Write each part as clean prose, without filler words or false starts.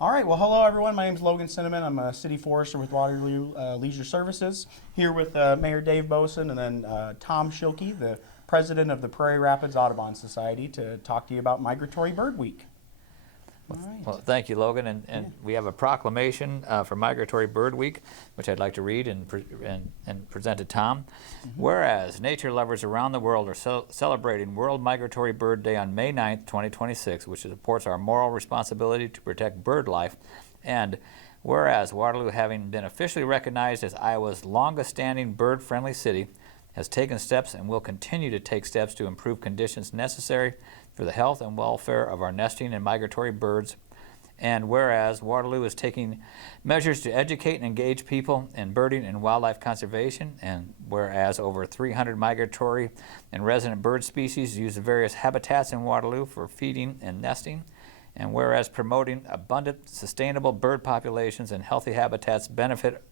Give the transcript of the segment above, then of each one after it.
All right, well, hello everyone. My name is Logan Cinnamon. I'm a city forester with Waterloo Leisure Services, here with Mayor Dave Boson and then Tom Schilke, the president of the Prairie Rapids Audubon Society, to talk to you about Migratory Bird Week. Well, thank you, Logan. And we have a proclamation for Migratory Bird Week, which I'd like to read and present to Tom. Whereas nature lovers around the world are celebrating World Migratory Bird Day on May 9th, 2026, which supports our moral responsibility to protect bird life. And whereas Waterloo, having been officially recognized as Iowa's longest-standing bird-friendly city, has taken steps and will continue to take steps to improve conditions necessary for the health and welfare of our nesting and migratory birds. And whereas Waterloo is taking measures to educate and engage people in birding and wildlife conservation, and whereas over 300 migratory and resident bird species use the various habitats in Waterloo for feeding and nesting, and whereas promoting abundant, sustainable bird populations and healthy habitats benefit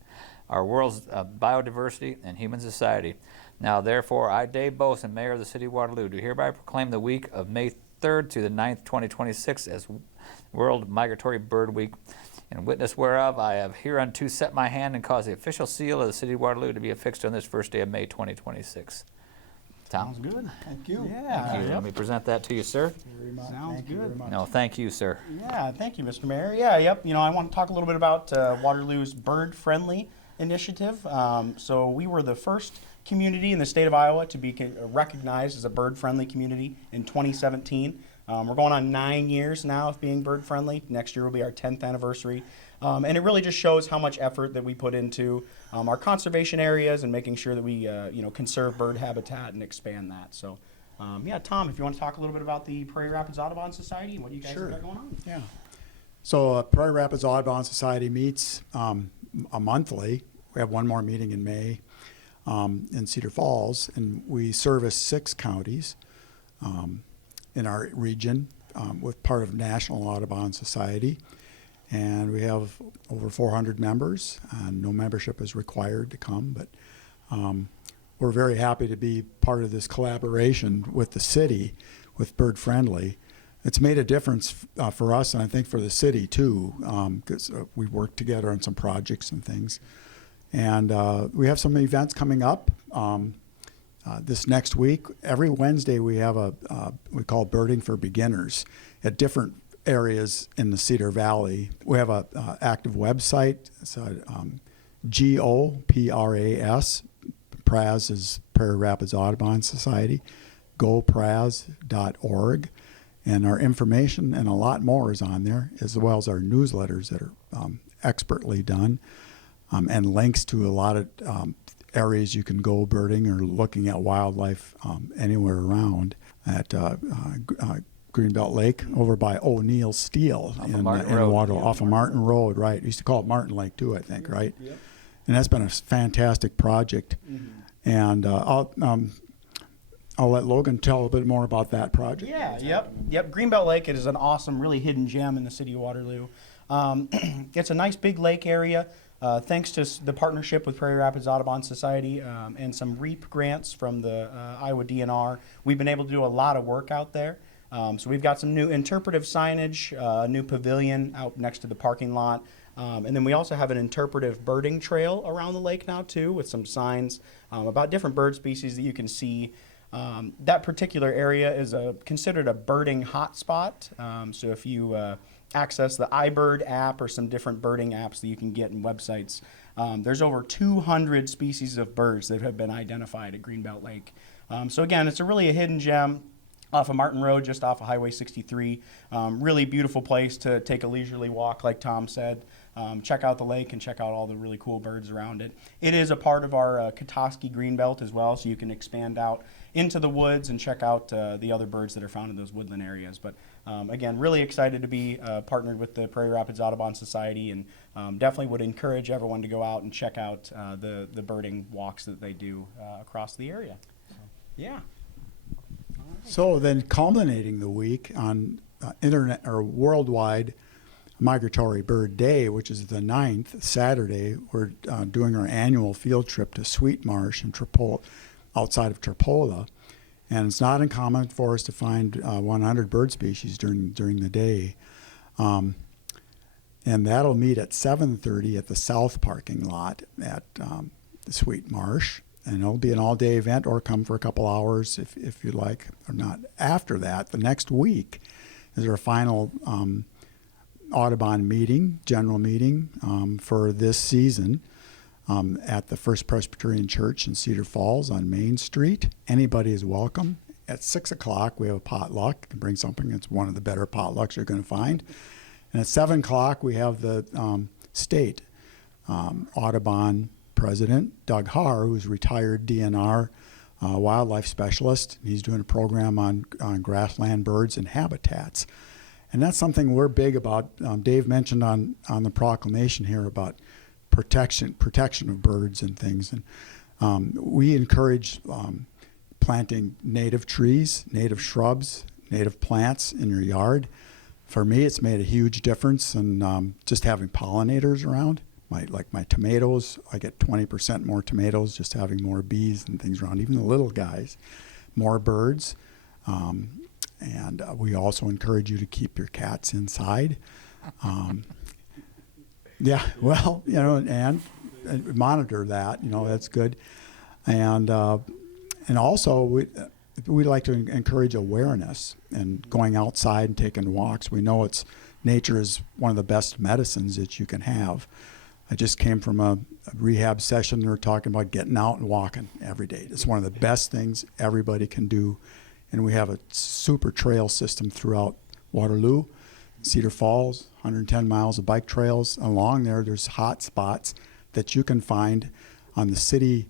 our world's biodiversity and human society. Now, therefore, I, Dave Boson, Mayor of the City of Waterloo, do hereby proclaim the week of May 3rd to the 9th, 2026 as World Migratory Bird Week. In witness whereof, I have hereunto set my hand and caused the official seal of the City of Waterloo to be affixed on this first day of May 2026. Tom? Sounds good. Thank you. Yeah. Thank you. Let me present that to you, sir. Very much. Sounds Thank you good. very much. No, thank you, sir. Yeah, thank you, Mr. Mayor. Yeah, yep. You know, I want to talk a little bit about Waterloo's bird-friendly initiative. So we were the first community in the state of Iowa to be recognized as a bird-friendly community in 2017. We're going on 9 years now of being bird-friendly. Next year will be our 10th anniversary. And it really just shows how much effort that we put into our conservation areas and making sure that we conserve bird habitat and expand that. So, yeah, Tom, if you want to talk a little bit about the Prairie Rapids Audubon Society and what you guys have got going on. Yeah. So Prairie Rapids Audubon Society meets monthly. We have one more meeting in May in Cedar Falls, and we service 6 counties in our region with part of National Audubon Society. And we have over 400 members, and no membership is required to come, but we're very happy to be part of this collaboration with the city, with Bird Friendly. It's made a difference for us, and I think for the city too, because we work together on some projects and things. And we have some events coming up this next week. Every Wednesday we have we call Birding for Beginners at different areas in the Cedar Valley. We have a active website. It's GOPRAS. PRAS is Prairie Rapids Audubon Society. GoPRAS.org. And our information and a lot more is on there, as well as our newsletters that are expertly done, and links to a lot of areas you can go birding or looking at wildlife anywhere around at Greenbelt Lake over by O'Neill Steel in Waterloo, off of Martin Road, right? We used to call it Martin Lake too, I think, right? Yep. And that's been a fantastic project. And I'll let Logan tell a bit more about that project. Yeah, yep. Greenbelt Lake, it is an awesome, really hidden gem in the city of Waterloo. It's a nice big lake area. Thanks to the partnership with Prairie Rapids Audubon Society and some REAP grants from the Iowa DNR, we've been able to do a lot of work out there. So we've got some new interpretive signage, a new pavilion out next to the parking lot. And then we also have an interpretive birding trail around the lake now too, with some signs about different bird species that you can see. That particular area is considered a birding hotspot. So if you access the iBird app or some different birding apps that you can get in websites, there's over 200 species of birds that have been identified at Greenbelt Lake. So again, it's really a hidden gem off of Martin Road, just off of Highway 63. Really beautiful place to take a leisurely walk, like Tom said. Check out the lake and check out all the really cool birds around it. It is a part of our Katoski Greenbelt as well, so you can expand out into the woods and check out the other birds that are found in those woodland areas. But again, really excited to be partnered with the Prairie Rapids Audubon Society, and definitely would encourage everyone to go out and check out the birding walks that they do across the area. So, yeah. So then culminating the week on internet or worldwide Migratory Bird Day, which is the 9th, Saturday, we're doing our annual field trip to Sweet Marsh in outside of Tripoli. And it's not uncommon for us to find 100 bird species during the day. And And that'll meet at 7:30 at the south parking lot at Sweet Marsh. And it'll be an all-day event, or come for a couple hours if you'd like, or not. After that, the next week is our final Audubon meeting, general meeting for this season at the First Presbyterian Church in Cedar Falls on Main Street. Anybody is welcome. At 6 o'clock, we have a potluck. You can bring something. It's one of the better potlucks you're going to find. And at 7 o'clock, we have the state Audubon president, Doug Haar, who's retired DNR wildlife specialist. He's doing a program on grassland birds and habitats. And that's something we're big about. Dave mentioned on the proclamation here about protection of birds and things. And we encourage planting native trees, native shrubs, native plants in your yard. For me, it's made a huge difference in just having pollinators around. Like my tomatoes, I get 20% more tomatoes just having more bees and things around, even the little guys. More birds. And we also encourage you to keep your cats inside. Yeah, well, and monitor that, that's good. And also, we like to encourage awareness and going outside and taking walks. We know nature is one of the best medicines that you can have. I just came from a rehab session. They were talking about getting out and walking every day. It's one of the best things everybody can do. And we have a super trail system throughout Waterloo, Cedar Falls, 110 miles of bike trails. Along there, there's hot spots that you can find on the city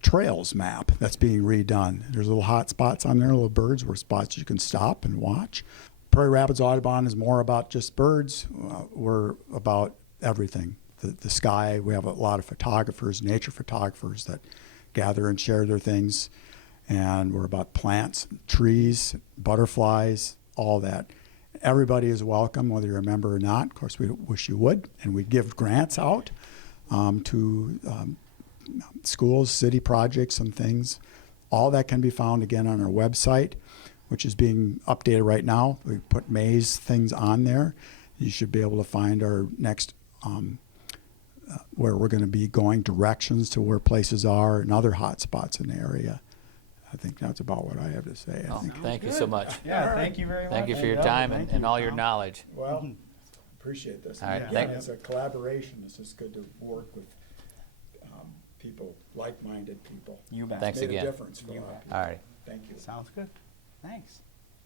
trails map that's being redone. There's little hot spots on there, little birds, where spots you can stop and watch. Prairie Rapids Audubon is more about just birds. We're about everything. The sky, we have a lot of photographers, nature photographers that gather and share their things. And we're about plants, trees, butterflies, all that. Everybody is welcome, whether you're a member or not. Of course, we wish you would. And we give grants out to schools, city projects, and things. All that can be found again on our website, which is being updated right now. We put May's things on there. You should be able to find our next where we're going to be going, directions to where places are and other hot spots in the area. I think that's about what I have to say. Thank you so much. Yeah, thank you very much. Thank you for your time and all your knowledge. Well, appreciate this. All right, Again, it's a collaboration. It's just good to work with people, like-minded people. You bet. Thanks Made again. a difference for a lot of people. All right. Thank you. Sounds good. Thanks.